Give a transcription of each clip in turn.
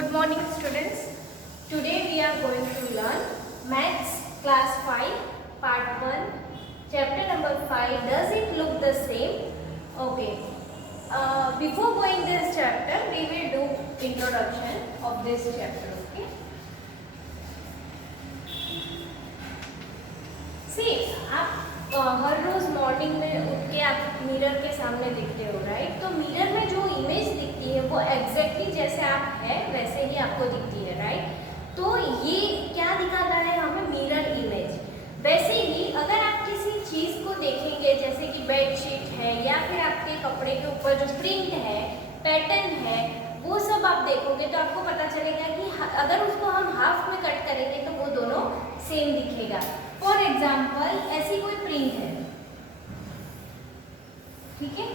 Good morning students. Today we are going to learn Maths class 5 part 1 chapter number 5. Does it look the same? Okay. Before going this chapter we will do introduction of this chapter. Okay. See, आप हर रोज morning में उठ के आप mirror के सामने दिखते हो, right? तो मिरर में जो इमेज दिखती है वो एग्जैक्टली जैसे आप है वैसे ही आपको दिखती है, राइट? तो ये क्या दिखाता है हमें? Mirror image. वैसे ही अगर आप किसी चीज़ को देखेंगे जैसे कि बेडशीट है या फिर आपके कपड़े के ऊपर जो प्रिंट है, पैटर्न है, वो सब आप देखोगे तो आपको पता चलेगा कि अगर उसको हम हाफ में कट करेंगे तो वो दोनों सेम दिखेगा। फॉर एग्जाम्पल ऐसी कोई प्रिंट है, ठीक है,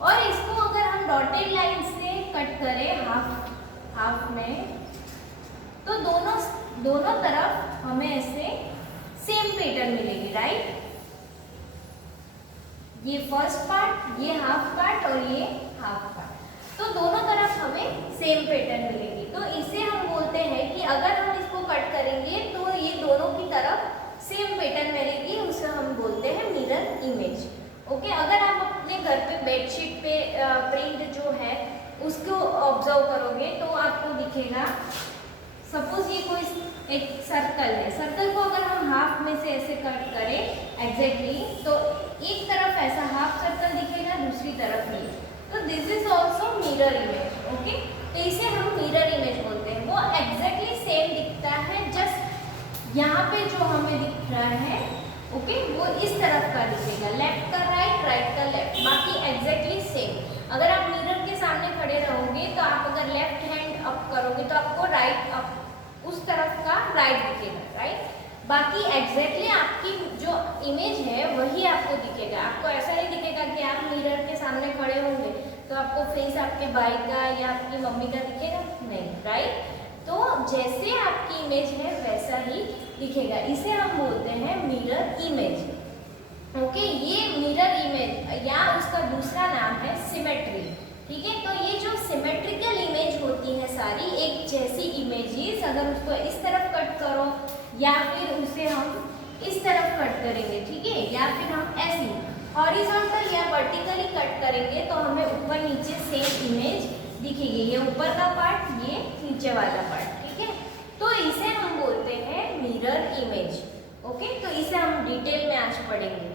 और इसको अगर हम डॉटेड लाइन से कट करें हाफ में तो दोनों तरफ हमें ऐसे सेम पैटर्न मिलेगी, राइट? ये फर्स्ट पार्ट, ये हाफ पार्ट और ये हाफ पार्ट, तो दोनों तरफ हमें सेम पैटर्न मिलेगी। तो इसे हम बोलते हैं कि अगर हम इसको कट करेंगे तो ये दोनों की तरफ सेम पैटर्न मिलेगी, उसे हम बोलते हैं मिरर इमेज। ओके, अगर आप अपने घर पे बेडशीट पे प्रिंट जो है उसको ऑब्जर्व करोगे तो आपको दिखेगा, सपोज ये कोई एक सर्कल है, सर्कल को अगर हम हाफ में से ऐसे कट करें एग्जैक्टली तो एक तरफ ऐसा हाफ सर्कल दिखेगा, दूसरी तरफ नहीं। तो this is also mirror image. Okay, तो इसे हम मिरर इमेज बोलते हैं। वो एग्जैक्टली सेम दिखता है, जस्ट यहाँ पे जो हमें दिख रहा है, ओके, वो इस तरफ का दिखेगा, लेफ्ट का राइट, राइट का लेफ्ट, बाकी एग्जैक्टली सेम। अगर आप मिरर के सामने खड़े रहोगे तो आप अगर लेफ्ट हैंड अप करोगे तो आपको राइट अप उस तरफ का राइट दिखेगा, राइट? बाकी एग्जैक्टली आपकी जो इमेज है वही आपको दिखेगा। आपको ऐसा नहीं दिखेगा कि आप मिरर के सामने खड़े होंगे तो आपको फेस आपके भाई का या आपकी मम्मी का दिखेगा, नहीं, राइट? तो जैसे आपकी इमेज है वैसा ही दिखेगा, इसे हम बोलते हैं मिरर इमेज। ओके, ये मिरर इमेज या उसका दूसरा नाम है सिमेट्री, ठीक है? तो ये जो सिमेट्रिकल इमेज होती है सारी एक जैसी इमेजेस, अगर उसको इस तरफ कट करो या फिर उसे हम इस तरफ कट करेंगे, ठीक है, या फिर हम ऐसी हॉरिजॉन्टल या वर्टिकली कट करेंगे तो हमें ऊपर नीचे सेम इमेज दिखेगी। ये ऊपर का पार्ट, ये नीचे वाला पार्ट, ठीक है? तो इसे हम बोलते हैं मिरर इमेज। ओके, तो इसे हम डिटेल में आज पढ़ेंगे।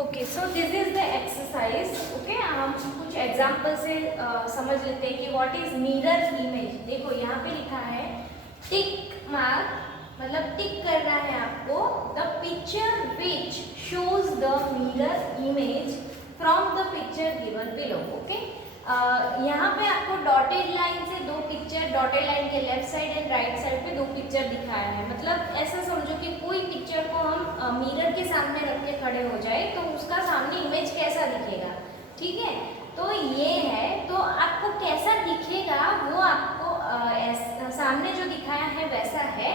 Okay, so this is the exercise. Okay, हम कुछ एग्जाम्पल से समझ लेते हैं कि व्हाट इज मिरर इमेज। देखो यहाँ पे लिखा है टिक मार्क, मतलब टिक करना है आपको, the picture which shows the mirror image from the picture given below. Okay, यहाँ पे आपको डॉटेड लाइन से दो पिक्चर, डॉटेड लाइन के left side and right side पे दो पिक्चर दिखाया है। मतलब ऐसा समझो कि कोई पिक्चर को हम मिरर के सामने रख के खड़े हो जाए तो उसका सामने इमेज कैसा दिखेगा, ठीक है? तो ये है, तो आपको कैसा दिखेगा वो आपको सामने जो दिखाया है वैसा है।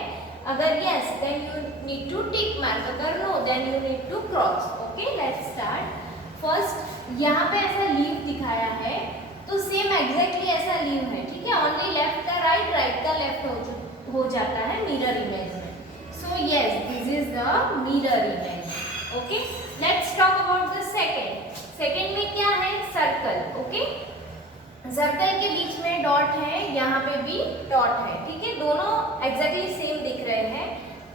अगर yes then you need to tick mark, अगर no then you need to cross. Okay, let's start. First यहाँ पे ऐसा लीव दिखाया है तो सेम एग्जैक्टली ऐसा लीव है, ठीक है? ओनली लेफ्ट का राइट, राइट का लेफ्ट हो जाता है मिरर इमेज में। सो yes, this is the mirror image. Okay, let's talk about the second. Second में क्या है? सर्कल। ओके, सर्कल के बीच में डॉट है, यहाँ पे भी डॉट है, ठीक है? दोनों एग्जैक्टली सेम दिख रहे हैं,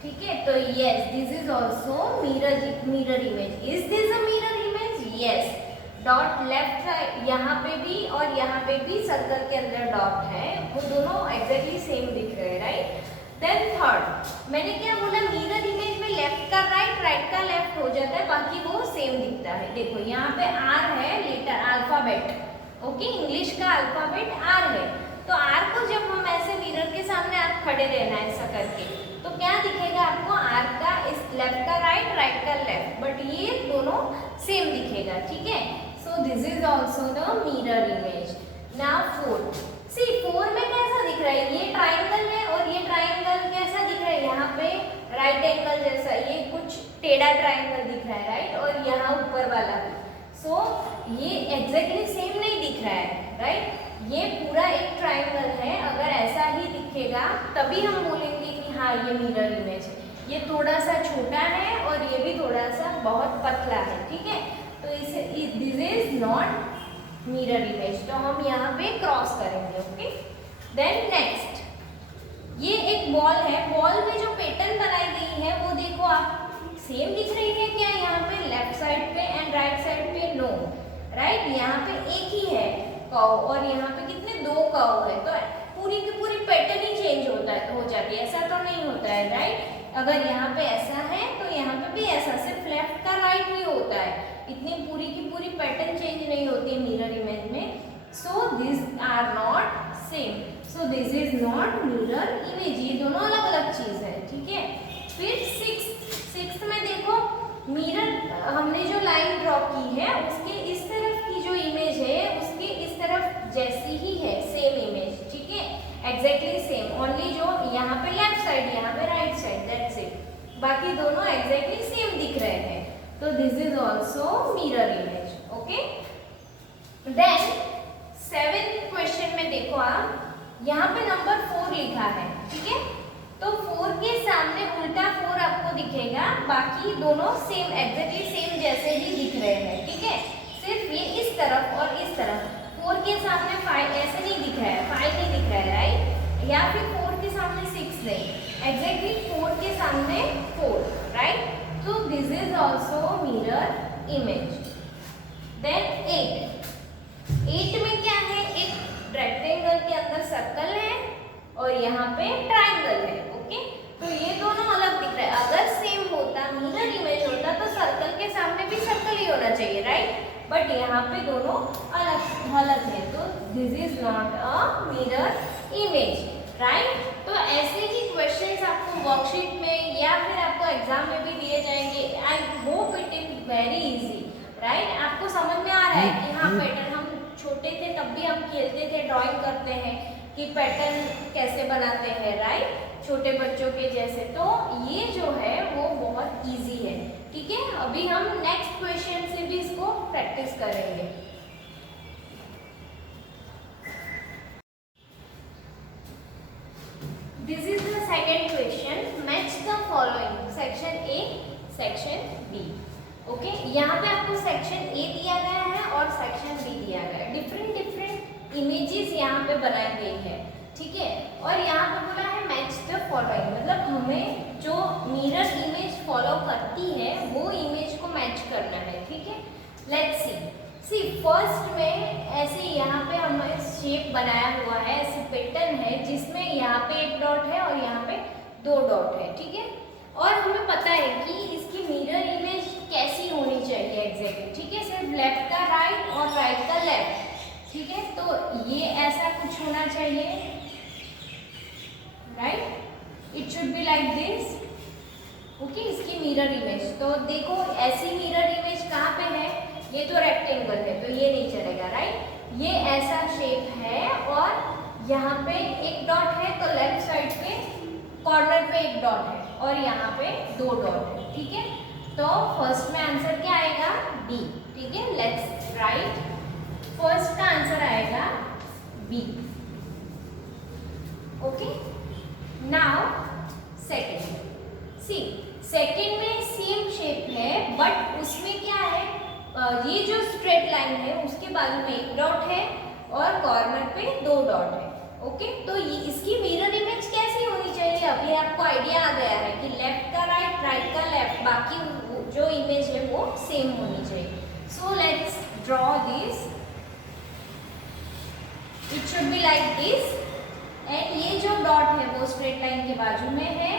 ठीक है? तो yes, this is also mirror image. Is this a mirror image? Yes, dot left side यहाँ पे भी और यहाँ पे भी सर्कल के अंदर डॉट है, वो दोनों एग्जैक्टली सेम दिख रहे हैं, राइट? देन थर्ड, मैंने क्या बोला? मिरर इमेज में लेफ्ट का राइट, राइट का लेफ्ट हो जाता है, बाकी वो सेम दिखता है। देखो यहाँ पे आर है, लेटर अल्फाबेट, ओके, इंग्लिश का अल्फाबेट आर है, तो आर को जब हम ऐसे मिरर के सामने आप खड़े रहना है ऐसा करके तो क्या दिखेगा आपको? आर का इस लेफ्ट का राइट, राइट का लेफ्ट, बट ये दोनों सेम दिखेगा, ठीक है? So this is also the mirror image. Now fourth, C four में कैसा दिख रहा है? ये ट्राइंगल है और ये ट्राइंगल कैसा दिख रहा है? यहाँ पे राइट एंगल जैसा, ये कुछ टेढ़ा ट्राइंगल दिख रहा है, राइट? और यहाँ ऊपर वाला भी सो ये एग्जैक्टली सेम नहीं दिख रहा है, राइट। ये पूरा एक ट्राइंगल है, अगर ऐसा ही दिखेगा तभी हम बोलेंगे कि हाँ ये मिरर इमेज है। ये थोड़ा सा छोटा है और ये भी थोड़ा सा बहुत पतला है, ठीक है। तो इसे this is not mirror image, तो हम यहाँ पे क्रॉस करेंगे, ओके। देन नेक्स्ट, ये एक बॉल है, बॉल में जो पैटर्न बनाई गई है वो देखो आप, सेम दिख रही है क्या यहाँ पे लेफ्ट साइड पे एंड राइट साइड पे? No, right. यहाँ पे एक ही है कर्व और यहाँ पे कितने दो कर्व है, तो पूरी की पूरी पैटर्न ही चेंज होता है, हो जाती है, ऐसा तो नहीं होता है, राइट। अगर यहाँ पे ऐसा है तो यहाँ पे भी ऐसा, सिर्फ लेफ्ट का राइट ही होता है, इतनी पूरी की पूरी पैटर्न चेंज नहीं होती मिरर इमेज में। So this are not same, so this is not mirror image, ये दोनों अलग अलग चीज है, ठीक है। फिर सिक्स्थ में देखो, मिरर हमने जो लाइन ड्रॉ की है उसके इस तरफ की जो इमेज है उसके इस तरफ जैसी ही है, सेम इमेज, ठीक है, एग्जैक्टली सेम, ओनली जो यहाँ पे लेफ्ट साइड यहाँ पे राइट साइड, दैट्स इट, बाकी दोनों एग्जैक्टली सेम दिख रहे हैं, तो this is also mirror image, okay. Then 7th question में देखो आप, यहाँ पे नंबर 4 लिखा है, ठीक है, तो 4 के सामने उल्टा 4 आपको दिखेगा, बाकी दोनों सेम एग्जैक्टली सेम जैसे ही दिख रहे हैं, ठीक है। सिर्फ ये इस तरफ और इस तरफ, 4 के सामने 5 ऐसे नहीं दिख रहा है, 5 नहीं दिख रहा है, राइट, या फिर 4 के सामने 6 नहीं, एग्जैक्टली 4 के सामने 4, राइट। तो this is also mirror image. Then 8 में क्या है, एक रेक्टेंगल के अंदर सर्कल है और यहाँ पे ट्राइंगल है, ओके। तो ये दोनों अलग दिख रहा है, अगर सेम होता, मिरर इमेज होता तो सर्कल के सामने भी सर्कल ही होना चाहिए, राइट, बट यहाँ पे दोनों अलग अलग है, तो this is not a mirror image, right. तो ऐसे ही क्वेश्चंस आपको वर्कशीट में या फिर आपको एग्जाम में भी दिए जाएंगे। आई hope it is very easy, right. आपको समझ में आ रहा है कि हाँ पैटर्न, हम छोटे थे तब भी हम खेलते थे, ड्राइंग करते हैं कि पैटर्न कैसे बनाते हैं, राइट, छोटे बच्चों के जैसे। तो ये जो है वो बहुत इजी है, ठीक है। अभी हम नेक्स्ट क्वेश्चन से भी इसको प्रैक्टिस करेंगे। This is the second question, match the following, section A section B, okay. यहाँ पे आपको सेक्शन ए दिया गया है और सेक्शन बी दिया गया है, डिफरेंट इमेजेस यहाँ पे बनाई गई है, ठीक है। और यहाँ पे बोला है मैच द फॉलोइंग, मतलब हमें जो मिरर इमेज फॉलो करती है वो इमेज को मैच करना है, ठीक है। लेट्स सी फर्स्ट में ऐसे यहाँ पे हमें शेप बनाया हुआ है, ऐसे पैटर्न है जिसमें यहाँ पे एक डॉट है और यहाँ पे 2 डॉट है, ठीक है। और हमें पता है कि इसकी मिरर इमेज कैसी होनी चाहिए एग्जैक्टली, ठीक है, सिर्फ लेफ्ट का राइट और राइट का लेफ्ट, ठीक है। तो ये ऐसा कुछ होना चाहिए, right, it should be like this, okay. इसकी मिरर इमेज तो देखो, ऐसी मिरर इमेज कहाँ पे है, ये तो रेक्टेंगल है तो ये नहीं चलेगा, राइट। ये ऐसा शेप है और यहाँ पे एक डॉट है, तो लेफ्ट साइड पे कॉर्नर पे एक डॉट है और यहाँ पे 2 डॉट है, ठीक है। तो फर्स्ट में आंसर क्या आएगा, बी, ठीक है। लेट्स राइट, फर्स्ट का आंसर आएगा बी, ओके। नाउ सेकेंड में सेम शेप है बट उसमें क्या है, ये जो स्ट्रेट लाइन है उसके बाजू में एक डॉट है और कॉर्नर पे 2 डॉट है, ओके। तो इसकी मिरर इमेज कैसी होनी चाहिए, अभी आपको आइडिया आ गया है कि लेफ्ट का राइट, राइट का लेफ्ट, बाकी जो इमेज है वो सेम होनी चाहिए। So let's draw this, it should be like this, and ये जो डॉट है वो स्ट्रेट लाइन के बाजू में है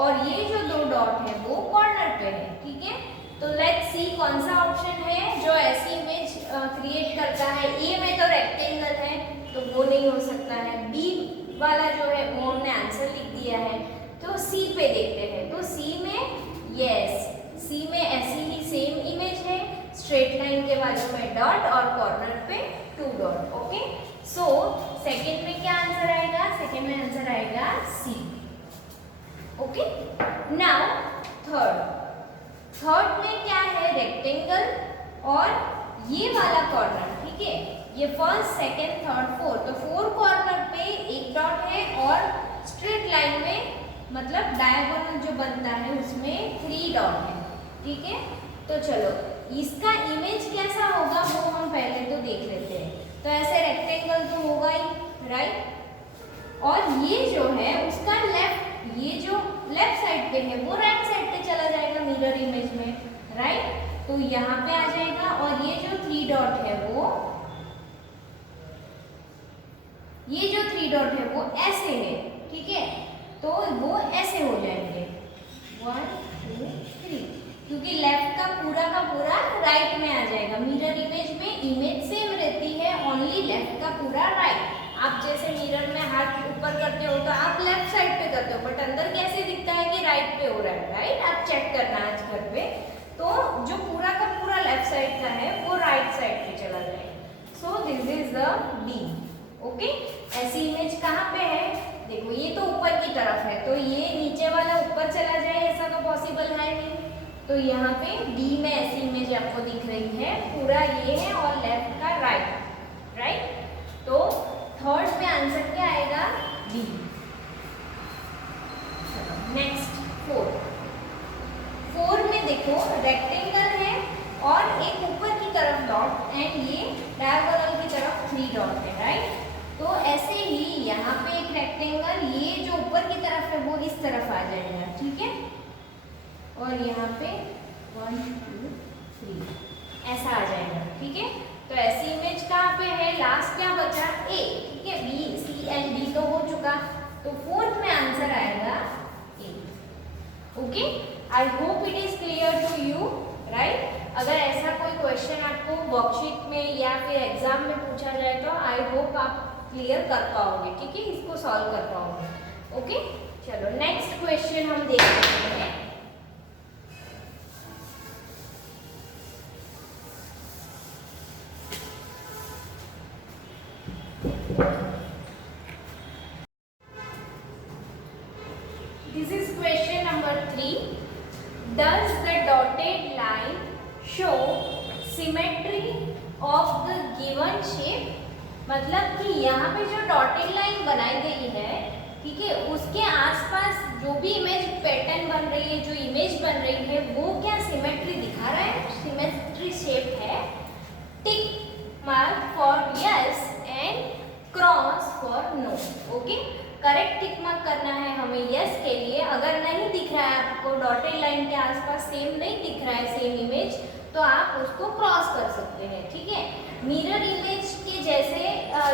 और ये जो 2 डॉट है वो कॉर्नर पे है, ठीक है। तो लेट्स सी कौन सा ऑप्शन है जो ऐसी इमेज क्रिएट करता है। ए में तो रेक्टेंगल है तो वो नहीं हो सकता है, बी वाला जो है वो हमने आंसर लिख दिया है, तो सी पे देखते हैं। तो सी में यस, सी में ऐसी ही सेम इमेज है, स्ट्रेट लाइन के बाजू में डॉट और कॉर्नर पे 2 डॉट, ओके। सो सेकेंड में क्या आंसर आएगा, सेकेंड में आंसर आएगा सी, ओके। नाउ थर्ड में क्या है, रेक्टेंगल और ये वाला कॉर्नर, ठीक है, ये फर्स्ट सेकंड थर्ड फोर्थ, तो 4 कॉर्नर पे एक डॉट है और स्ट्रेट लाइन में मतलब डायगोनल जो बनता है उसमें 3 डॉट है, ठीक है। तो चलो इसका इमेज कैसा होगा वो हम पहले तो देख लेते हैं। तो ऐसे रेक्टेंगल तो होगा ही, राइट, और ये जो है उसका लेफ्ट, ये जो लेफ्ट साइड पे है वो राइट साइड पे चला जाएगा मिरर इमेज में, राइट। तो यहाँ पे आ जाएगा और ये जो 3 डॉट है वो, ये जो 3 डॉट है वो ऐसे है, ठीक है, तो वो ऐसे हो जाएंगे 1 2 3, क्योंकि लेफ्ट का पूरा राइट में आ जाएगा। मिरर इमेज में इमेज सेम रहती है, ओनली लेफ्ट का पूरा राइट। आप जैसे मिरर में हाथ ऊपर करते हो तो आप लेफ्ट साइड पे करते हो, बट अंदर कैसे दिखता है कि राइट पे हो रहा है, राइट। आप चेक करना आज घर पे, तो जो पूरा का पूरा लेफ्ट साइड का है वो राइट साइड पे चला जाएगा। So this is the B, okay. ऐसी इमेज कहाँ पे है, देखो ये तो ऊपर की तरफ है, तो ये नीचे वाला ऊपर चला जाए ऐसा तो पॉसिबल है नहीं। तो यहाँ पे डी में ऐसी इमेज आपको दिख रही है, पूरा ये है और लेफ्ट का राइट, राइट। तो थर्ड में आंसर क्या आएगा, डी। नेक्स्ट 4 में देखो रेक्टेंगल है और एक ऊपर की तरफ डॉट एंड ये डायगोनल की तरफ 3 डॉट है, राइट। तो ऐसे ही यहाँ पे एक रेक्टेंगल, ये जो ऊपर की तरफ है वो इस तरफ आ जाएगा, ठीक है, और यहाँ पे 1 2 3 ऐसा आ जाएगा, ठीक है। तो ऐसी इमेज कहाँ पे है, लास्ट क्या बचा, ए, ठीक है, बी सी एंड डी तो हो चुका, तो 4th में आंसर आएगा A, okay. I hope it is clear to you, right. अगर ऐसा कोई क्वेश्चन आपको वर्कशीट में या फिर एग्जाम में पूछा जाए तो आई होप आप क्लियर कर पाओगे, ठीक है, इसको सॉल्व कर पाओगे, ओके। चलो नेक्स्ट क्वेश्चन हम देख लेते हैं। This is question number 3. Does the dotted line show symmetry of the given shape? मतलब कि यहाँ पे जो डॉटेड लाइन बनाई गई है, ठीक है, उसके आसपास जो भी इमेज पैटर्न बन रही है, जो इमेज बन रही है वो क्या सिमेट्री दिखा रहा है, सिमेट्री शेप है। Tick mark for yes and cross for no, okay. Correct tick mark करना है हमें यस के लिए। अगर नहीं दिख रहा है आपको डॉटेड लाइन के आसपास सेम नहीं दिख रहा है सेम इमेज, तो आप उसको क्रॉस कर सकते हैं, ठीक है। मिरर इमेज के जैसे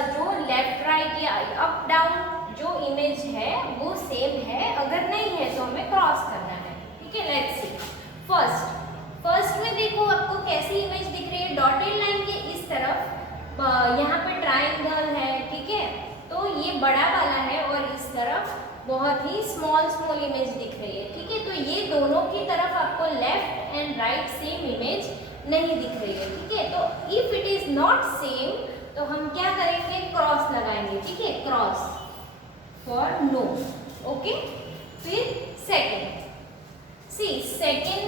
जो लेफ्ट राइट या अप डाउन जो इमेज है वो सेम है, अगर नहीं है तो हमें क्रॉस करना है, ठीक है। लेट्स सी फर्स्ट में देखो आपको कैसी इमेज दिख रही है, डॉटेड लाइन के इस तरफ यहाँ पे ट्राइंगल है, ठीक है, तो ये बड़ा वाला है और इस तरफ बहुत ही स्मॉल इमेज दिख रही है, ठीक है। तो ये दोनों की तरफ आपको left and right same image नहीं दिख रही है, ठीक है। तो if it is not same तो हम क्या करेंगे, क्रॉस लगाएंगे, ठीक है, क्रॉस फॉर नो, ओके। फिर सेकेंड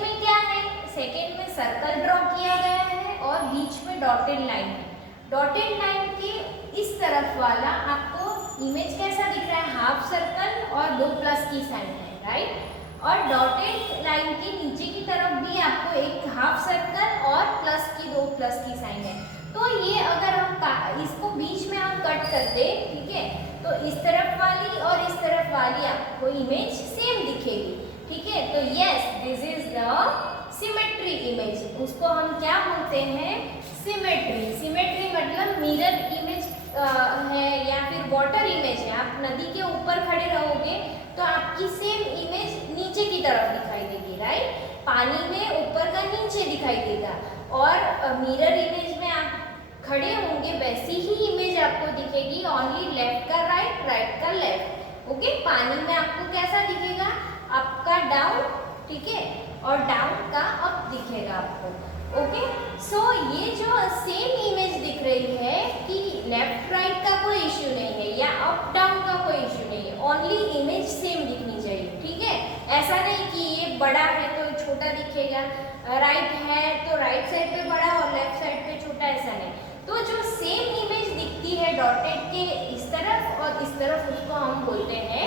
में क्या है, सेकेंड में सर्कल ड्रॉ किया गया है और बीच में डॉटेड लाइन है। डॉटेड लाइन के इस तरफ वाला आपको इमेज कैसा दिख रहा है, हाफ सर्कल और 2 प्लस की साइन है, राइट। और डॉटेड लाइन के नीचे की तरफ भी आपको एक हाफ सर्कल और प्लस की 2 प्लस की साइन है। तो ये अगर हम इसको बीच में हम कट कर दे, ठीक है, तो इस तरफ वाली और इस तरफ वाली आपको इमेज सेम दिखेगी, ठीक है। तो yes this is the symmetry image, उसको हम क्या बोलते हैं, सिमेट्री मतलब मिरर इमेज है या फिर वाटर इमेज है। आप नदी के ऊपर खड़े रहोगे तो आपकी सेम इमेज नीचे की तरफ दिखाई देगी, राइट। पानी में ऊपर का नीचे दिखाई देगा और मिरर इमेज में आप खड़े होंगे वैसी ही इमेज आपको दिखेगी, ओनली लेफ्ट का राइट, राइट का लेफ्ट, ओके। पानी में आपको कैसा दिखेगा, अप का डाउन, ठीक है, और डाउन का अप दिखेगा आपको, ओके। सो ये जो सेम इमेज दिख रही है कि लेफ्ट राइट का कोई इश्यू नहीं है या अप डाउन का कोई इश्यू नहीं है, ओनली इमेज सेम दिखनी चाहिए, ठीक है। ऐसा नहीं कि ये बड़ा है तो छोटा दिखेगा, राइट है तो राइट साइड पे बड़ा और लेफ्ट साइड पे छोटा, ऐसा नहीं। तो जो सेम इमेज दिखती है डॉटेड के इस तरफ और इस तरफ, उसको हम बोलते हैं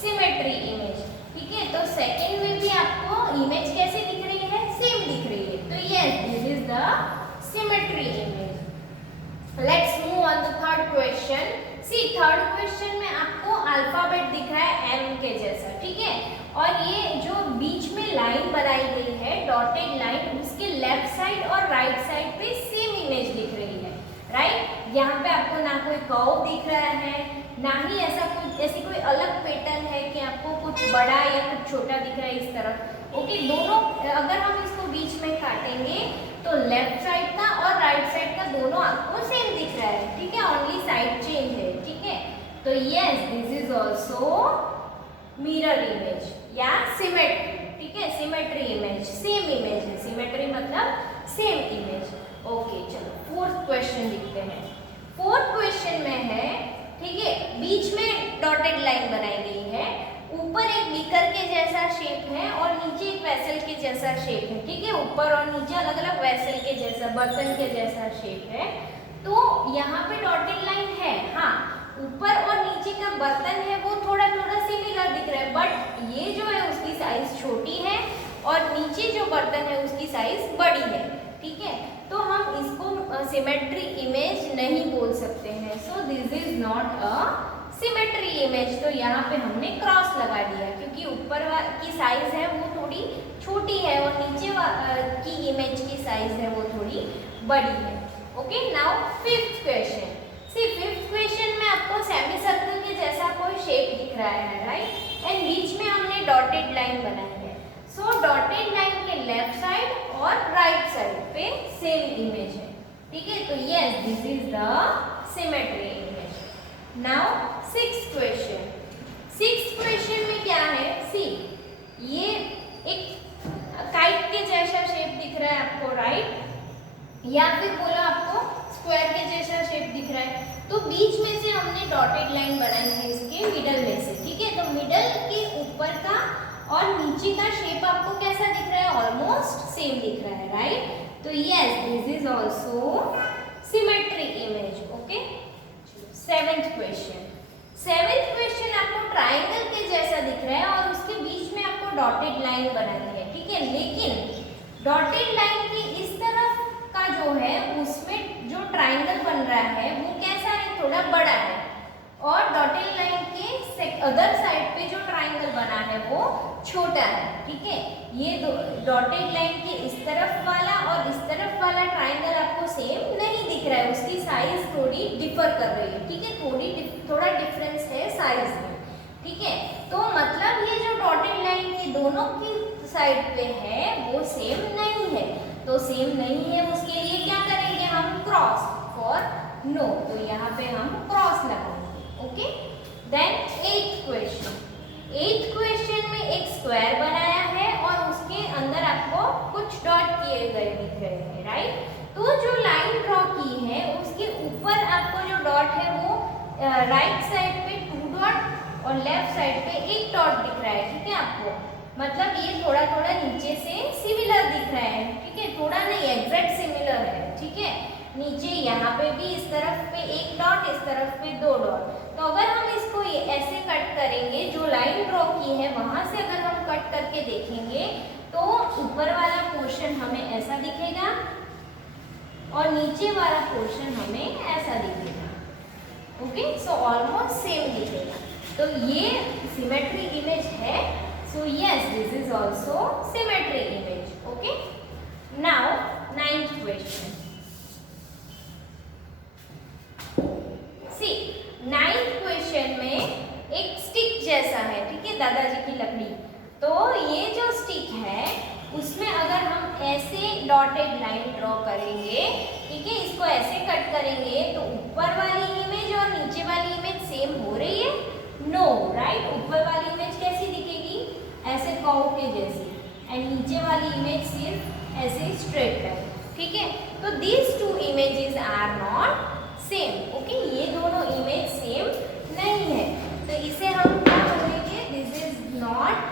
सिमेट्री इमेज। ठीक है, तो सेकंड में भी आपको इमेज कैसे दिख रही है, सेम दिख रही है। तो yes, this is the symmetry image. Let's move on the third question. See third question में आपको अल्फाबेट दिख रहा है एम के जैसा। ठीक है, और ये जो बीच में लाइन बनाई गई है डॉटेड लाइन, उसके लेफ्ट साइड और राइट साइड पे सेम इमेज दिख रही है। राइट, यहाँ पे आपको ना कोई कर्व दिख रहा है, ना ही ऐसी कोई अलग पैटर्न है कि आपको कुछ बड़ा या कुछ छोटा दिख रहा है इस तरफ। ओके, दोनों अगर हम इसको बीच में काटेंगे तो लेफ्ट साइड का और राइट साइड का दोनों आपको सेम दिख रहा है। ठीक है, ओनली साइड चेंज है। ठीक है, तो yes, this is also mirror image या सिमेट्री। ठीक है, सिमेट्री इमेज, सेम इमेज है। सिमेट्री मतलब सेम इमेज। ओके, चलो फोर्थ क्वेश्चन लिखते हैं। फोर्थ क्वेश्चन में है, ठीक है, बीच में डॉटेड लाइन बनाई गई है, ऊपर एक बीकर के जैसा शेप है और नीचे एक वेसल के जैसा शेप है। ठीक है, ऊपर और नीचे अलग अलग वेसल के जैसा, बर्तन के जैसा शेप है। तो यहाँ पे डॉटेड लाइन है, हाँ, ऊपर और नीचे का बर्तन है वो थोड़ा थोड़ा सिमिलर दिख रहा है, बट ये जो है उसकी साइज छोटी है और नीचे जो बर्तन है उसकी साइज बड़ी है। ठीक है, तो हम इसको सिमेट्री इमेज नहीं बोल सकते हैं। सो this is not a symmetry image. तो यहाँ पे हमने क्रॉस लगा दिया क्योंकि ऊपर की साइज है वो थोड़ी छोटी है और नीचे की इमेज की साइज है वो थोड़ी बड़ी है। Okay, now fifth question. See fifth question में आपको सेमी सर्कल के जैसा कोई शेप दिख रहा है, राइट, एंड बीच में हमने डॉटेड लाइन बनाई है। सो डॉटेड लाइन के लेफ्ट साइड और राइट साइड पे सेम इमेज है। ठीक है, तो yes, this is the symmetry image. Now sixth question. Sixth question में क्या है, सी ये एक काइट के जैसा शेप दिख रहा है आपको, राइट, या फिर बोलो आपको स्क्वायर के जैसा शेप दिख रहा है। तो बीच में से हमने डॉटेड लाइन बनाई है इसके मिडल में से। ठीक है, तो मिडल के ऊपर का और नीचे का शेप आपको कैसा दिख रहा है, ऑलमोस्ट सेम दिख रहा है, राइट। तो yes, this is also symmetry image. Okay, seventh question. Seventh question आपको ट्राइंगल के जैसा दिख रहा है और उसके बीच में आपको डॉटेड लाइन बनानी है। ठीक है, लेकिन डॉटेड लाइन के इस तरफ का जो है उसमें जो ट्राइंगल बन रहा है वो कैसा है, थोड़ा बड़ा है, और डॉटेड लाइन के अदर साइड पे जो ट्राइंगल बना है वो छोटा है। ठीक है, ये डॉटेड लाइन के इस तरफ वाला और इस तरफ वाला ट्राइंगल आपको सेम नहीं दिख रहा है, उसकी साइज थोड़ी डिफर कर रही है। ठीक है, थोड़ा डिफरेंस है साइज में। ठीक है, तो मतलब ये जो डॉटेड लाइन के दोनों की साइड पे है वो सेम नहीं है। तो सेम नहीं है उसके लिए क्या करेंगे हम, क्रॉस फॉर नो। तो यहाँ पे हम क्रॉस लगाएंगे। Okay, then eighth question. Eighth question में एक स्क्वायर बनाया है और उसके अंदर आपको कुछ डॉट किए गए दिख रहे हैं, राइट। तो जो लाइन ड्रॉ की है उसके ऊपर आपको जो डॉट है वो राइट साइड पे 2 डॉट और लेफ्ट साइड पे 1 डॉट दिख रहा है। ठीक है, आपको मतलब ये थोड़ा थोड़ा नीचे से सिमिलर दिख रहा है। ठीक है, थोड़ा नहीं, एग्जैक्ट सिमिलर है। ठीक है, नीचे यहाँ पे भी इस तरफ पे 1 डॉट, इस तरफ पे 2 डॉट। तो अगर हम इसको ऐसे कट करेंगे, जो लाइन ड्रॉ की है वहां से अगर हम कट करके देखेंगे तो ऊपर वाला पोर्शन हमें ऐसा दिखेगा और नीचे वाला पोर्शन हमें ऐसा दिखेगा। ओके, सो ऑलमोस्ट सेम दिखेगा। तो ये सिमेट्री इमेज है। So yes, this is also symmetry image. Okay, now 9th question. See 9th question में एक स्टिक जैसा है, ठीक है, दादाजी की लकड़ी। तो ये जो स्टिक है उसमें अगर हम ऐसे डॉटेड लाइन ड्रॉ करेंगे, ठीक है, इसको ऐसे कट करेंगे तो ऊपर वाली इमेज और नीचे वाली इमेज सेम हो रही है? No, right. ऊपर वाली इमेज कैसी दिखेगी? ऐसे कर्व के जैसी, एंड नीचे वाली इमेज सिर्फ ऐसे स्ट्रेट लाइन। ठीक है, तो these 2 images are not same. Okay, ये दोनों इमेज सेम नहीं है, तो इसे हम क्या बोलेंगे? This is not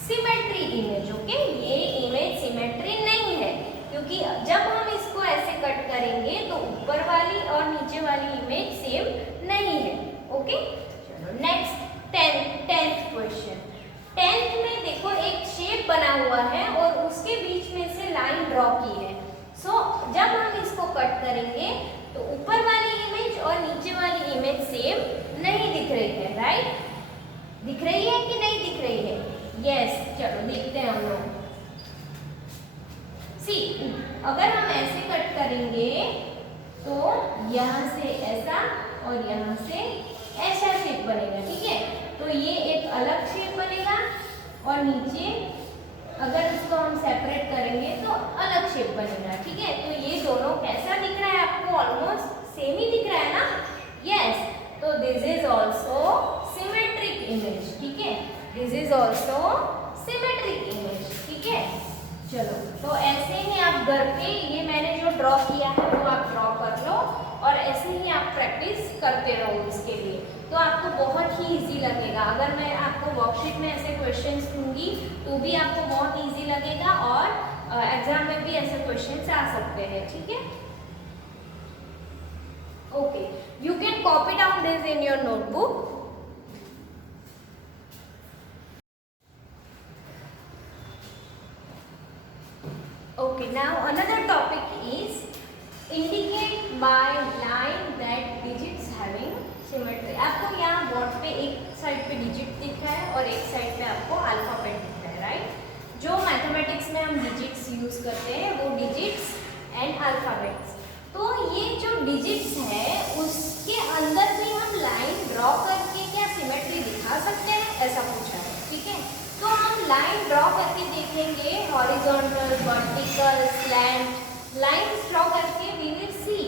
symmetry image. Okay, ये इमेज सिमेट्री नहीं है। और नीचे वाली इमेज सेम नहीं है। ओके, चलो नेक्स्ट टेंथ क्वेश्चन। टेंथ में देखो एक शेप बना हुआ है और उसके बीच में से लाइन ड्रॉ की है। सो जब हम इसको कट करेंगे तो ऊपर वाली इमेज और नीचे वाली इमेज सेम नहीं दिख रही है, राइट? दिख रही है कि नहीं दिख रही है? यस, चलो देखते हैं हम लोग। सी, अगर हम ऐसे कट करेंगे तो यहाँ से ऐसा और यहाँ से ऐसा शेप बनेगा, ठीक है? तो ये एक अलग शेप बनेगा और नीचे अगर इसको हम सेपरेट करेंगे तो अलग शेप बनेगा, ठीक है? तो ये दोनों कैसा दिख रहा है आपको? ऑलमोस्ट सेम ही दिख रहा है ना? यस, तो this is also symmetric image, ठीक है? This is also symmetric image, ठीक है? चलो, तो ऐसे ही आप घर पे ये मैंने जो ड्रॉ किया है वो आप ड्रॉ कर लो और ऐसे ही आप प्रैक्टिस करते रहो इसके लिए, तो आपको बहुत ही इजी लगेगा। अगर मैं आपको वर्कशीट में ऐसे क्वेश्चंस दूंगी तो भी आपको बहुत इजी लगेगा और एग्जाम में भी ऐसे क्वेश्चंस आ सकते हैं, ठीक है? Okay, you can copy down this in your notebook. Okay, now another topic is indicate by line that digits having symmetry। आपको यहाँ बोर्ड पे एक साइड पे डिजिट दिख रहा है और एक साइड पे आपको अल्फाबेट दिख रहा है, राइट? जो मैथमेटिक्स में हम डिजिट्स यूज करते हैं वो डिजिट्स एंड अल्फाबेट्स। तो ये जो डिजिट्स है उसके अंदर भी हम लाइन ड्रॉ करके क्या सिमेट्री दिखा सकते हैं, ऐसा पूछा है, ठीक है? तो हम लाइन ड्रॉ करके देखेंगे, horizontal, vertical, slant lines draw करके वी विल सी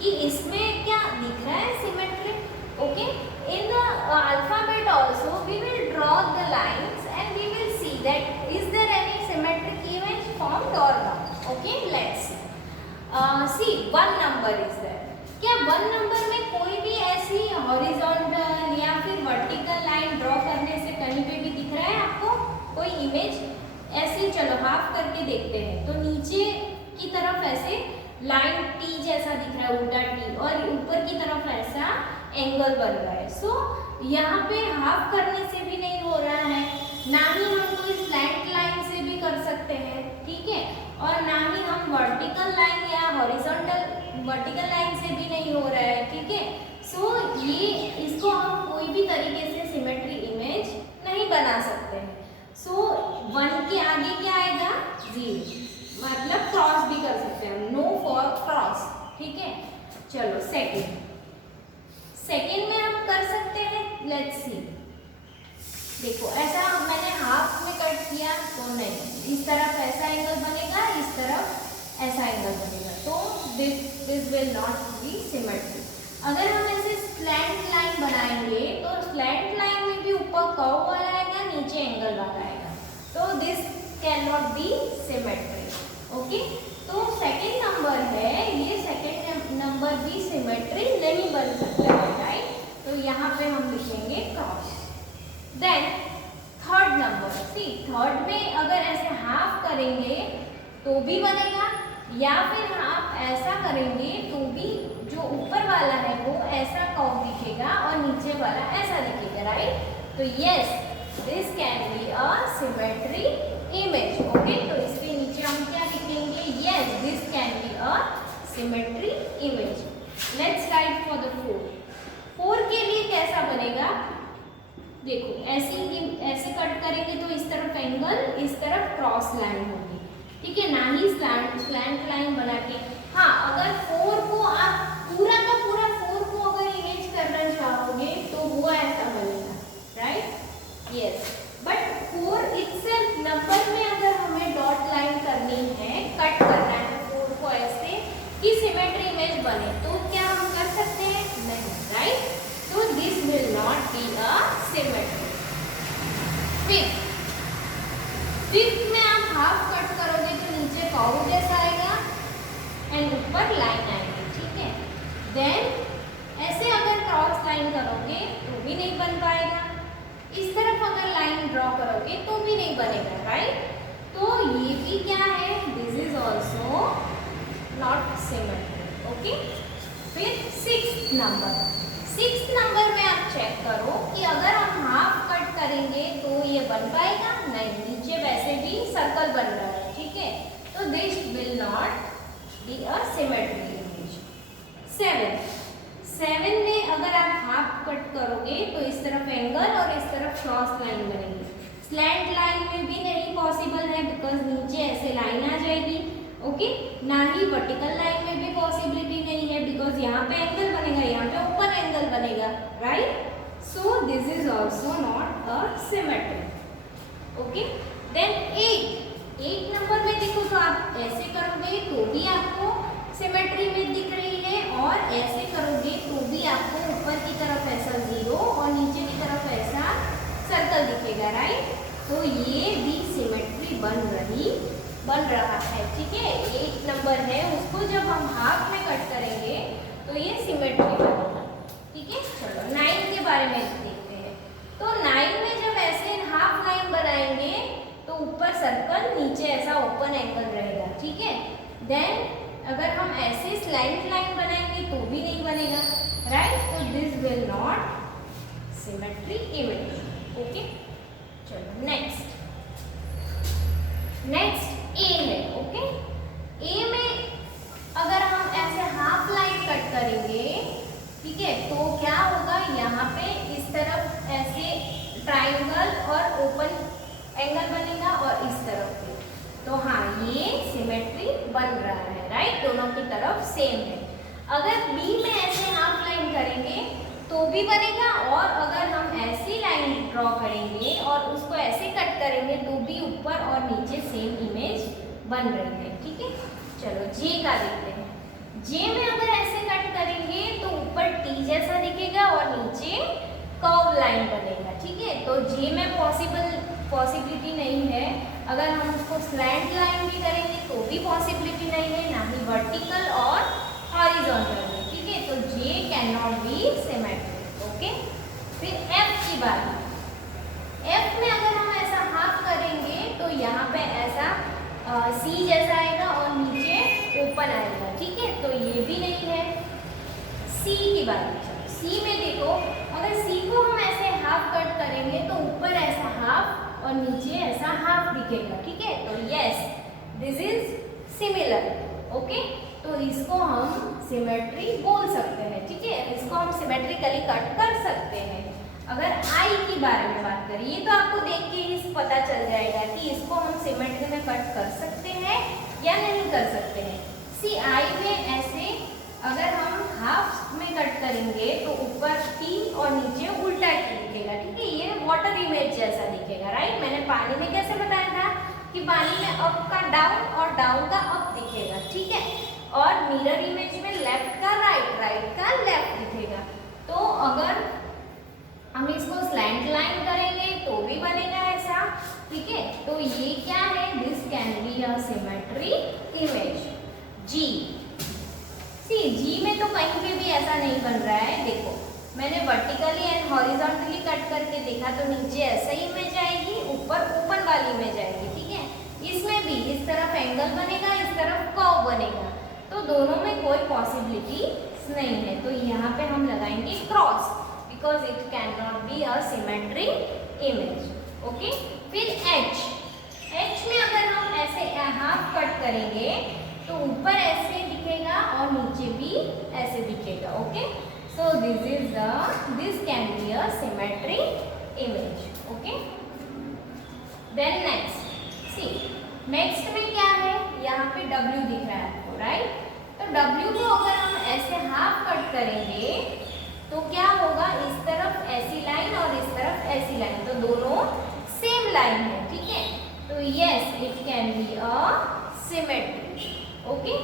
कि इसमें क्या दिख रहा है symmetry. Okay, in the alphabet also we will draw the lines and we will see that is there any symmetric image formed और not. Okay, let's see one number is there. क्या one number में कोई भी ऐसी horizontal या फिर vertical line draw करने से कहीं पे भी दिख रहा है आपको कोई इमेज? ऐसे चलो हाफ करके देखते हैं, तो नीचे की तरफ ऐसे लाइन टी जैसा दिख रहा है, उल्टा टी, और ऊपर की तरफ ऐसा एंगल बन रहा है। सो यहाँ पे हाफ करने से भी नहीं हो रहा है, ना ही हम कोई स्लैंट लाइन से भी कर सकते हैं, ठीक है? और ना ही हम वर्टिकल लाइन या हॉरिजॉन्टल वर्टिकल लाइन से भी नहीं हो रहा है, ठीक है? सो ये इसको हम कोई भी तरीके से सिमेट्री इमेज नहीं बना सकते हैं। सो वन के आगे क्या आएगा? जीरो, मतलब क्रॉस भी कर सकते हैं, नो फॉर क्रॉस, ठीक है? चलो सेकेंड में हम कर सकते हैं, लेट्स सी। देखो ऐसा मैंने हाफ में कट किया तो नहीं, इस तरफ ऐसा एंगल बनेगा, इस तरफ ऐसा एंगल बनेगा, तो this will not be symmetry. अगर हम ऐसे स्लैंट लाइन बनाएंगे तो स्लैंट लाइन में भी ऊपर कर्व वाला आएगा, नीचे एंगल वाला आएगा, तो this can not be symmetry. Okay, तो सेकेंड नंबर है, ये सेकेंड नंबर भी सिमेट्री नहीं बन सकता है, राइट? तो यहाँ पे हम लिखेंगे क्रॉस। देन थर्ड नंबर, सी थर्ड में अगर ऐसे हाफ करेंगे तो भी बनेगा, या फिर आप ऐसा करेंगे तो भी जो ऊपर वाला है वो ऐसा कर्व दिखेगा और नीचे वाला ऐसा दिखेगा, राइट? तो yes, this can be a symmetry image. Okay, तो इसके नीचे हम क्या लिखेंगे? Yes, this can be a symmetry image. Let's write for the four के लिए कैसा बनेगा? देखो ऐसे कट करेंगे तो इस तरफ एंगल, इस तरफ क्रॉस लाइन होगी, ठीक है? ना ही स्लैंट लाइन बना के। हाँ, अगर 4 को आप पूरा का पूरा 4 को अगर इमेज करना चाहोगे तो वो ऐसा बनेगा, right? Yes, but 4 itself number में अगर हमें डॉट लाइन करनी है, कट करना है 4 को ऐसे कि सिमेट्री इमेज बने, तो क्या हम कर सकते हैं? नहीं, राइट? तो this will not be a symmetry. Fifth में आप हाफ कट करोगे तो नीचे कर्व जैसा आएगा एंड ऊपर लाइन आएगी, ठीक है? देन ऐसे अगर क्रॉस लाइन करोगे तो भी नहीं बन पाएगा, इस तरफ अगर लाइन ड्रॉ करोगे तो भी नहीं बनेगा, राइट? तो ये भी क्या है? This is also not symmetry. Okay, फिर 6 नंबर। 6 नंबर में आप चेक करो कि अगर हम हाफ कट करेंगे तो ये बन पाएगा नहीं, नीचे वैसे भी सर्कल बन रहा है, ठीक है, तो this will not be a symmetry image. 7 में अगर आप हाफ कट करोगे तो इस तरफ एंगल और इस तरफ क्रॉस लाइन बनेगी। स्लैंट लाइन में भी नहीं पॉसिबल है बिकॉज नीचे ऐसे लाइन आ जाएगी, ओके, ना ही वर्टिकल लाइन में भी पॉसिबिलिटी नहीं है बिकॉज यहाँ पे एंगल बनेगा, यहाँ पे ओपन एंगल बनेगा, right, so this is also not a symmetry, okay. Then 8 number में देखो तो आप ऐसे करोगे तो भी आपको सिमेट्री में दिख रही है और ऐसे करोगे तो भी आपको ऊपर की तरफ ऐसा 0 और नीचे की तरफ ऐसा सर्कल दिखेगा, राइट, तो ये भी सिमेट्री बन रहा है, ठीक है। 8 नंबर है, उसको जब हम हाफ में कट करेंगे तो ये सिमेट्री बनेगा, ठीक है। चलो 9 के बारे में देखते हैं। तो 9 में जब ऐसे हाफ लाइन बनाएंगे तो ऊपर सर्कल नीचे ऐसा ओपन एंगल रहेगा, ठीक है। देन अगर हम ऐसे स्लैंट लाइन बनाएंगे तो भी नहीं बनेगा, राइट, तो this will not symmetry image, okay. चलो नेक्स्ट ए है, ओके। ए में अगर हम ऐसे हाफ लाइन कट करेंगे, ठीक है, तो क्या होगा, यहाँ पे इस तरफ ऐसे ट्राइंगल और ओपन एंगल बनेगा और इस तरफ पे, तो हाँ ये सिमेट्री बन रहा है, राइट, दोनों की तरफ सेम है। अगर बी में ऐसे हाफ लाइन करेंगे तो भी बनेगा और अगर हम ऐसी लाइन ड्रॉ करेंगे और उसको ऐसे कट करेंगे तो भी ऊपर और नीचे सेम इमेज बन रही है, ठीक है। चलो जे का देखते हैं। जे में अगर ऐसे कट करेंगे तो ऊपर टी जैसा दिखेगा और नीचे कर्व लाइन बनेगा, ठीक है, तो जे में पॉसिबिलिटी नहीं है। अगर हम उसको स्लैंट लाइन भी करेंगे तो भी पॉसिबिलिटी नहीं है, ना ही वर्टिकल और हॉरिजॉन्टल में, ठीक है, तो J can not be symmetry, okay. फिर एफ की बात, एफ में अगर हम ऐसा हाफ करेंगे तो यहाँ पे ऐसा सी जैसा आएगा और नीचे ओपन आएगा, ठीक है, तो ये भी नहीं है। सी की बात, सी में देखो अगर सी को हम ऐसे हाफ कट करेंगे तो ऊपर ऐसा हाफ और नीचे ऐसा हाफ दिखेगा, ठीक है, तो yes this is similar, okay, तो इसको हम सिमेट्री बोल सकते हैं, ठीक है, इसको हम सिमेट्रिकली कट कर सकते हैं। अगर आई की बारे में बात करें, ये तो आपको देख के ही पता चल जाएगा कि इसको हम सिमेट्री में कट कर सकते हैं या नहीं कर सकते हैं। सी आई में ऐसे अगर हम हाफ में कट करेंगे तो ऊपर टी और नीचे उल्टा टी दिखेगा, ठीक है, ये वाटर इमेज जैसा दिखेगा, राइट। मैंने पानी में कैसे बताया था कि पानी में अप का डाउन और डाउन का अप दिखेगा, ठीक है, और मिरर इमेज में लेफ्ट का राइट, राइट का लेफ्ट दिखेगा। तो अगर हम इसको स्लैंट लाइन करेंगे तो भी बनेगा ऐसा, ठीक है, तो ये क्या है, this can be a symmetry image. G G में तो कहीं पे भी ऐसा नहीं बन रहा है, देखो मैंने वर्टिकली एंड हॉरिजॉन्टली कट करके देखा तो नीचे ऐसा ही इमेज आएगी, ऊपर ओपन वाली इमेज आएगी, ठीक है। इसमें भी इस तरफ एंगल बनेगा, इस तरफ कर्व बनेगा, तो दोनों में कोई पॉसिबिलिटी नहीं है, तो यहाँ पे हम लगाएंगे cross because it can not B a symmetry image, okay. फिर एच में अगर हम ऐसे हाफ कट करेंगे तो ऊपर ऐसे दिखेगा और नीचे भी ऐसे दिखेगा, okay, so this can be a symmetry image, okay. Then next में क्या है, यहाँ पे W दिख रहा है आपको, राइट, तो W को अगर हम ऐसे हाफ कट करेंगे तो क्या होगा, इस तरफ ऐसी लाइन और इस तरफ ऐसी लाइन, तो दोनों सेम लाइन है, ठीक है, तो yes it can be a symmetry, okay.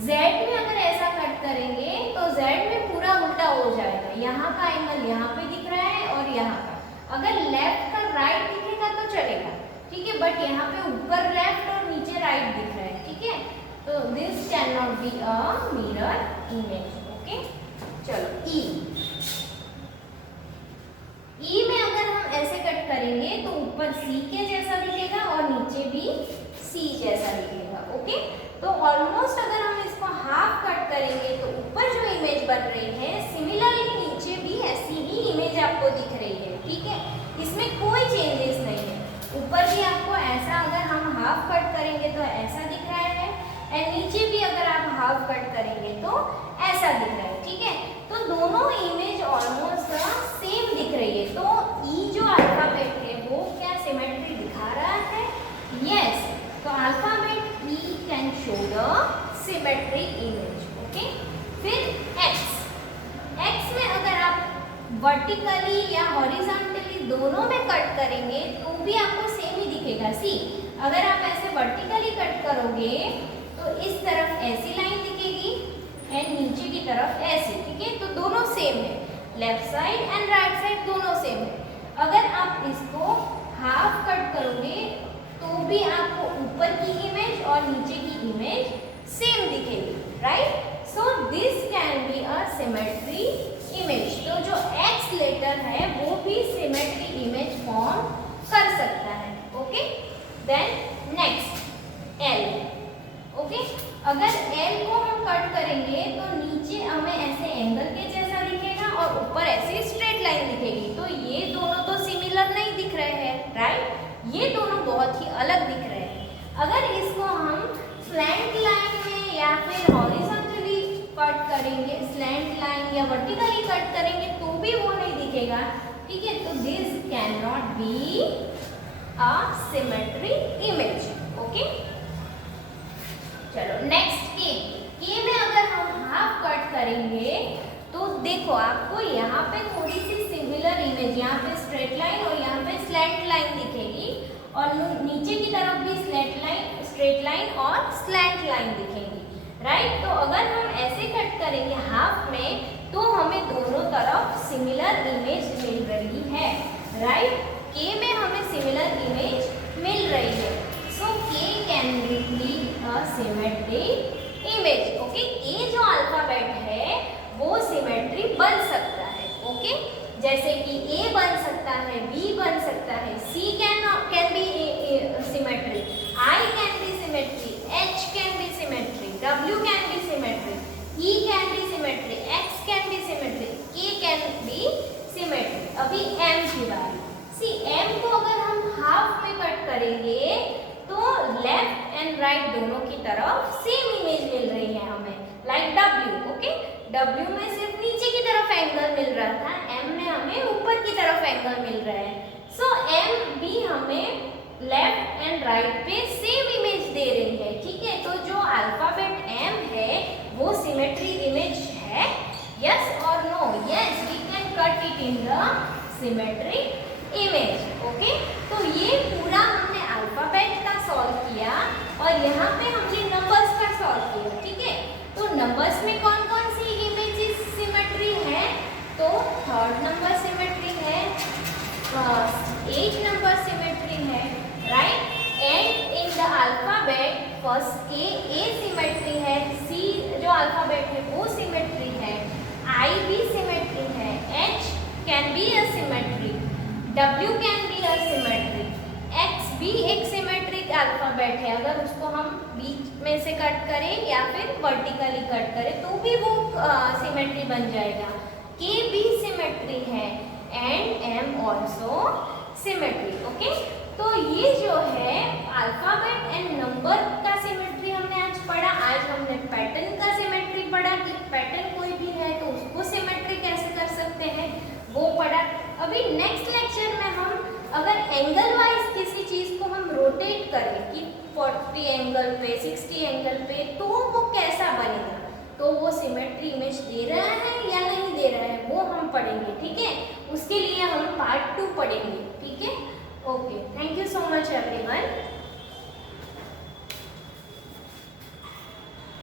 Z में अगर ऐसा कट करेंगे तो Z में पूरा उल्टा हो जाएगा, यहाँ का एंगल यहाँ पे दिख रहा है और यहाँ का, अगर लेफ्ट का राइट दिखेगा तो चलेगा, ठीक है, बट यहाँ पे ऊपर लेफ्ट और नीचे राइट दिख रहा है, ठीक है, तो this can not be a mirror image, okay. चलो ई में अगर हम ऐसे कट करेंगे तो ऊपर सी के जैसा दिखेगा और नीचे भी सी जैसा दिखेगा, ओके। तो ऑलमोस्ट अगर हम इसको हाफ कट करेंगे तो ऊपर जो इमेज बन रही है आपको दिख रही है, ठीक है, इसमें कोई चेंजेस नहीं है। ऊपर भी आपको ऐसा, अगर हम हाफ कट करेंगे तो ऐसा दिख रहा है, एंड नीचे भी अगर आप हाफ कट करेंगे तो ऐसा दिख रहा है, ठीक है। तो दोनों इमेज ऑलमोस्ट सेम दिख रही है। तो ई जो अल्फाबेट है वो क्या सिमेट्री दिखा रहा है? यस। तो alphabet E can show the symmetry image, okay. फिर एक्स, एक्स में अगर आप वर्टिकली या हॉरिजॉन्टली दोनों में कट करेंगे तो भी आपको सेम ही दिखेगा। सी, अगर आप ऐसे वर्टिकली कट करोगे तो इस तरफ ऐसी लाइन दिखेगी एंड नीचे की तरफ ऐसी, ठीक है। तो दोनों सेम है, left side and right side दोनों सेम है। अगर आप इसको हाफ कट करोगे तो भी आपको ऊपर की इमेज और नीचे की इमेज सेम दिखेगी, right. So this can be a symmetry image. तो जो एक्स लेटर है वो भी सिमेट्री इमेज फॉर्म कर सकता है, okay. Then next L, okay. अगर एल को हम कट करेंगे तो नीचे हमें ऐसे एंगल के जैसा दिखेगा और ऊपर ऐसे स्ट्रेट लाइन दिखेगी। तो ये दोनों तो सिमिलर नहीं दिख रहे हैं, राइट। ये दोनों बहुत ही अलग दिख रहे हैं। अगर इसको हम स्लैंट लाइन में या फिर हॉरिजॉन्टली कट करेंगे, स्लैंट लाइन या वर्टिकली कट करेंगे तो भी वो नहीं दिखेगा, ठीक है। तो this can not B a symmetry image, okay. चलो नेक्स्ट के, के में अगर हम हाफ कट करेंगे तो देखो आपको यहाँ पे थोड़ी सी सिमिलर इमेज, यहाँ पे स्ट्रेट लाइन और यहाँ पे स्लैंट लाइन दिखेगी और नीचे की तरफ भी स्ट्रेट लाइन और स्लैंट लाइन दिखेगी, राइट। तो अगर हम ऐसे कट करेंगे हाफ में तो हमें दोनों तरफ सिमिलर इमेज मिल रही है, राइट। के में हमें सिमिलर इमेज मिल रही है। So K can be a symmetry image, okay. A जो अल्फाबेट है वो सिमेट्री बन सकता है, ओके। जैसे कि ए बन सकता है, बी बन सकता है, C can be symmetry, I can be symmetry, H can be symmetry, W can be symmetry, E can be symmetry, X can be symmetry, K can be symmetry. अभी एम की बात। सी, एम को अगर हम half में cut करेंगे तो left and right दोनों की तरफ सेम इमेज मिल रही है हमें, लाइक डब्ल्यू, ओके। डब्ल्यू में सिर्फ नीचे की तरफ एंगल मिल रहा था, एम में हमें ऊपर की तरफ एंगल मिल रहा है। सो एम भी हमें लेफ्ट एंड राइट पे सेम इमेज दे रही है, ठीक है। तो जो अल्फाबेट एम है वो सिमेट्री इमेज है, यस और no? Yes, we can cut it in the symmetry image, okay. तो ये पूरा हमने अल्फाबेट का सॉल्व किया और यहाँ पे हमने नंबर्स का सॉल्व किया, ठीक है। तो नंबर्स में कौन कौन सी इमेजेस सिमेट्री है? तो थर्ड नंबर सिमेट्री है, 8 नंबर सिमेट्री है, right. And in the alphabet first A symmetry है, सी जो अल्फाबेट है वो सिमेट्री है, आई भी सिमेट्री है, H can be a symmetry, W can be a symmetry, x भी एक सिमेट्रिक अल्फाबेट है। अगर उसको हम बीच में से कट करें या फिर वर्टिकली कट करें तो भी वो सिमेट्री बन जाएगा। के भी सिमेट्री है and am also symmetry, okay. तो ये जो है अल्फाबेट एंड नंबर का सिमेट्री हमने आज पढ़ा। आज हमने पैटर्न का सिमेट्री पढ़ा कि पैटर्न कोई भी है तो उसको सिमेट्री कैसे कर सकते हैं वो पढ़ा। अभी नेक्स्ट लेक्चर में हम अगर एंगल वाइज किसी चीज को हम रोटेट करें कि 40 एंगल पे, 60 एंगल पे, तो वो कैसा बनेगा, तो वो सिमेट्री इमेज दे रहा है या नहीं दे रहा है वो हम पढ़ेंगे, ठीक है। उसके लिए हम पार्ट 2 पढ़ेंगे, ठीक है। Okay, thank you so much everyone.